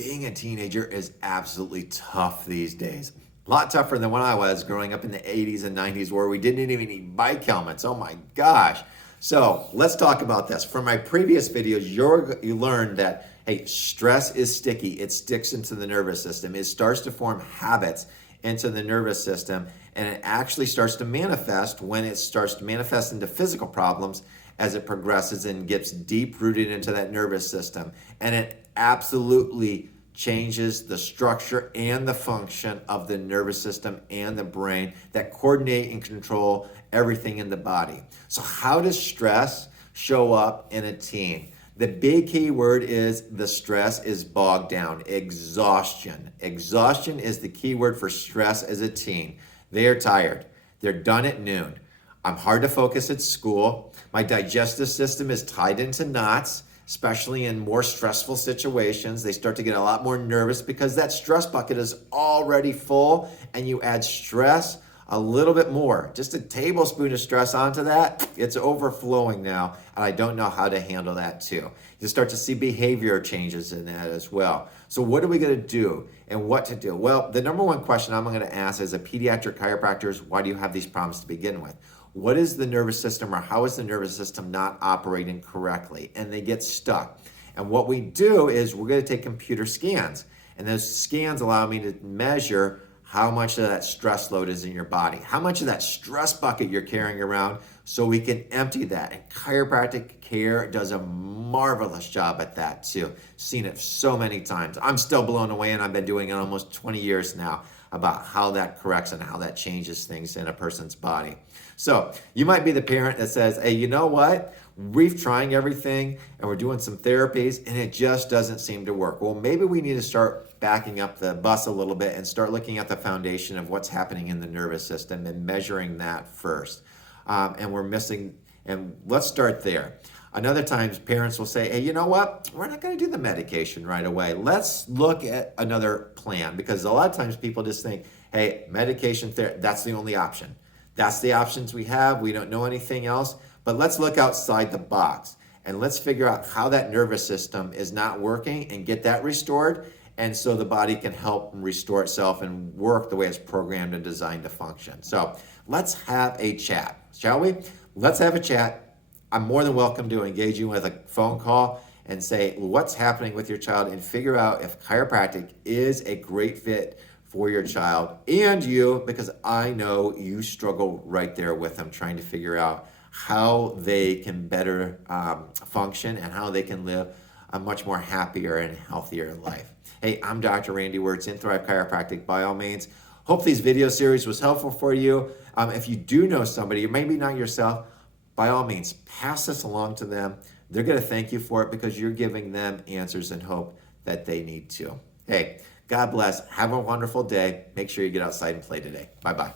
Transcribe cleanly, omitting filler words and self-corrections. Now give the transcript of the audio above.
being a teenager is absolutely tough these days. A lot tougher than when I was growing up in the 80s and 90s where we didn't even need bike helmets. Oh my gosh. So let's talk about this. From my previous videos, you learned that, hey, stress is sticky. It sticks into the nervous system. It starts to form habits into the nervous system, and it actually starts to manifest when it starts to manifest into physical problems as it progresses and gets deep rooted into that nervous system. And it absolutely changes the structure and the function of the nervous system and the brain that coordinate and control everything in the body. So how does stress show up in a teen? The big key word is the stress is bogged down. Exhaustion. Exhaustion is the key word for stress as a teen. They are tired. They're done at noon. I'm hard to focus at school. My digestive system is tied into knots, especially in more stressful situations. They start to get a lot more nervous because that stress bucket is already full, and you add stress a little bit more, just a tablespoon of stress onto that, it's overflowing now, and I don't know how to handle that too. You start to see behavior changes in that as well. So what are we gonna do and what to do? Well, the number one question I'm gonna ask as a pediatric chiropractor is, why do you have these problems to begin with? What is the nervous system, or how is the nervous system not operating correctly? And they get stuck. And what we do is we're gonna take computer scans, and those scans allow me to measure how much of that stress load is in your body, how much of that stress bucket you're carrying around, so we can empty that. And chiropractic care does a marvelous job at that too. Seen it so many times. I'm still blown away, and I've been doing it almost 20 years now, about how that corrects and how that changes things in a person's body. So you might be the parent that says, hey, you know what? We've trying everything and we're doing some therapies and it just doesn't seem to work. Well, maybe we need to start backing up the bus a little bit and start looking at the foundation of what's happening in the nervous system and measuring that first. And we're missing, and let's start there. Another times parents will say, hey, you know what? We're not going to do the medication right away. Let's look at another plan, because a lot of times people just think, hey, medication therapy, that's the only option. That's the options we have. We don't know anything else. But let's look outside the box and let's figure out how that nervous system is not working and get that restored. And so the body can help restore itself and work the way it's programmed and designed to function. So let's have a chat, shall we? Let's have a chat. I'm more than welcome to engage you with a phone call and say what's happening with your child and figure out if chiropractic is a great fit for your child and you, because I know you struggle right there with them trying to figure out how they can better function and how they can live a much more happier and healthier life. Hey, I'm Dr. Randy Wirtz in Thrive Chiropractic by all means. Hope these video series was helpful for you. If you do know somebody, or maybe not yourself, by all means, pass this along to them. They're gonna thank you for it because you're giving them answers and hope that they need to. Hey, God bless. Have a wonderful day. Make sure you get outside and play today. Bye-bye.